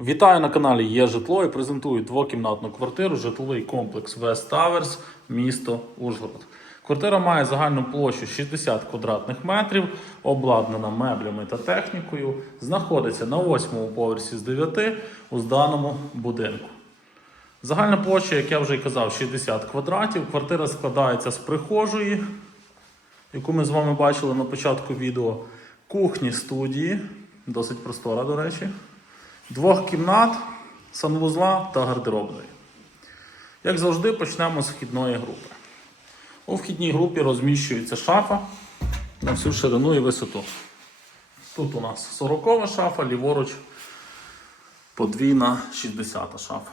Вітаю на каналі Є житло і презентую двокімнатну квартиру, житловий комплекс West Towers, місто Ужгород. Квартира має загальну площу 60 квадратних метрів, обладнана меблями та технікою, знаходиться на восьмому поверсі з 9 у зданому будинку. Загальна площа, як я вже й казав, 60 квадратів. Квартира складається з прихожої, яку ми з вами бачили на початку відео, кухні студії, досить простора, до речі, двох кімнат, санвузла та гардеробної. Як завжди, почнемо з вхідної групи. У вхідній групі розміщується шафа на всю ширину і висоту. Тут у нас 40 шафа, ліворуч подвійна 60 шафа.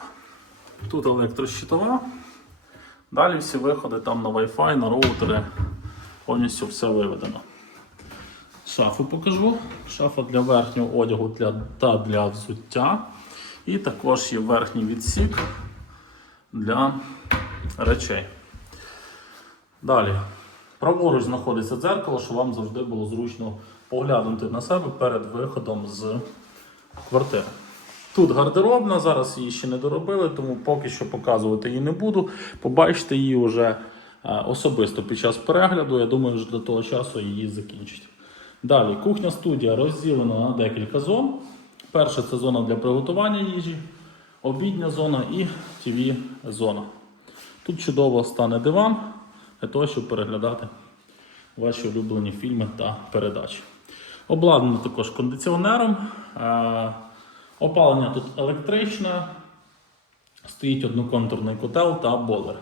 Тут електрощитова. Далі всі виходи там на Wi-Fi, на роутери. Повністю все виведено. Шафу покажу. Шафа для верхнього одягу для, та для взуття. І також є верхній відсік для речей. Далі. Праворуч знаходиться дзеркало, щоб вам завжди було зручно поглянути на себе перед виходом з квартири. Тут гардеробна, зараз її ще не доробили, тому поки що показувати її не буду. Побачите її вже е, особисто під час перегляду. Я думаю, вже до того часу її закінчать. Далі, кухня студія розділена на декілька зон. Перша це зона для приготування їжі, обідня зона і тв зона. Тут чудово стане диван для того, щоб переглядати ваші улюблені фільми та передачі. Обладнано також кондиціонером. Е, Опалення тут електричне, стоїть одноконтурний котел та бойлер.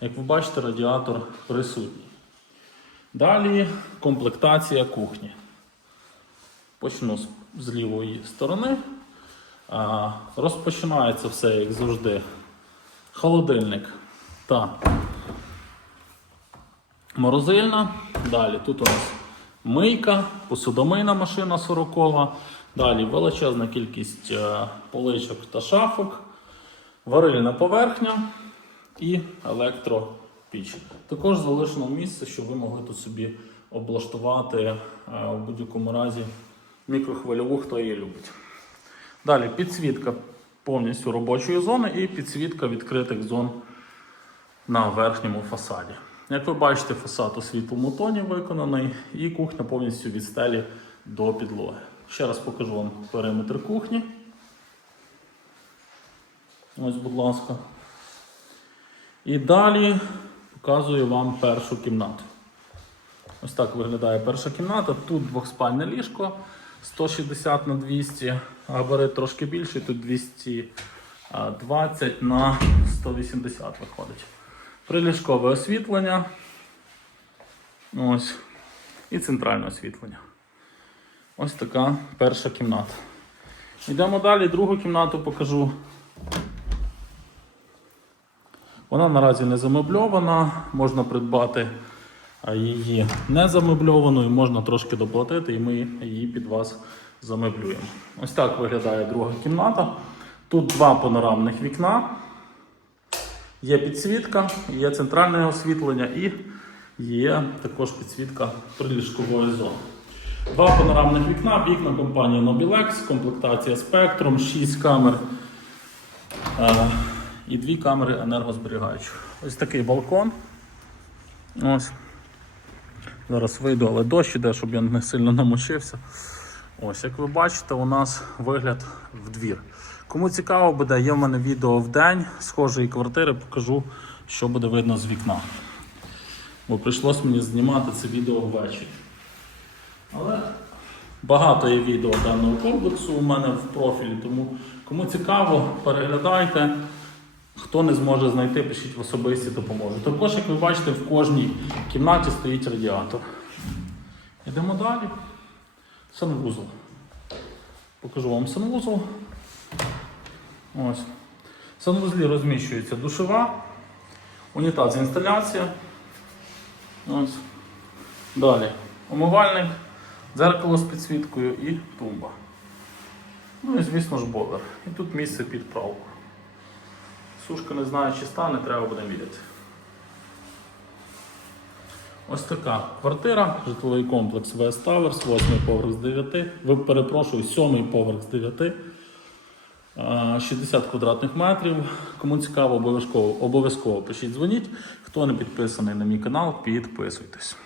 Як ви бачите, радіатор присутній. Далі комплектація кухні. Почну з, лівої сторони. Розпочинається все, як завжди, холодильник та морозильна. Далі тут у нас мийка, посудомийна машина 40. Далі величезна кількість е, поличок та шафок, варильна поверхня і електропіч. Також залишено місце, щоб ви могли тут собі облаштувати е, в будь-якому разі мікрохвильову, хто її любить. Далі підсвітка повністю робочої зони і підсвітка відкритих зон на верхньому фасаді. Як ви бачите, фасад у світлому тоні виконаний, і кухня повністю від стелі до підлоги. Ще раз покажу вам периметр кухні. Ось, будь ласка. І далі показую вам першу кімнату. Ось так виглядає перша кімната. Тут двохспальне ліжко 160 на 200, габарит трошки більший, тут 220 на 180 виходить. Приліжкове освітлення. Ось. І центральне освітлення. Ось така перша кімната. Йдемо далі, другу кімнату покажу. Вона наразі не замебльована, можна придбати її не замебльованою, можна трошки доплатити, і ми її під вас замеблюємо. Ось так виглядає друга кімната. Тут два панорамних вікна. Є підсвітка, є центральне освітлення і є також підсвітка приліжкової зони. Два панорамних вікна, вікна компанії Nobilex, комплектація Spectrum, 6 камер е, і дві камери енергозберігаючих. Ось такий балкон. Ось. Зараз вийду, але дощ іде, щоб я не сильно намочився. Ось, як ви бачите, у нас вигляд в двір. Кому цікаво буде, є в мене відео в день схожої квартири, покажу, що буде видно з вікна. Бо прийшлось мені знімати це відео ввечері. Але багато є відео даного комплексу у мене в профілі, тому кому цікаво, переглядайте. Хто не зможе знайти, пишіть в особисті допоможу. Також, як ви бачите, в кожній кімнаті стоїть радіатор. Йдемо далі. Санвузол. Покажу вам санвузол. Ось. В санвузлі розміщується душова, унітаз інсталяція. Ось. Далі умивальник, дзеркало з підсвіткою і тумба. Ну і звісно ж бойлер. І тут місце під правку. Сушка не знаю, чи стане, треба буде міряти. Ось така квартира, житловий комплекс West Towers, 8 поверх з 9. Ви перепрошую, 7 поверх з 9. Е, 60 квадратних метрів. Кому цікаво, обов'язково обов'язково пишіть, дзвоніть. Хто не підписаний на мій канал, підписуйтесь.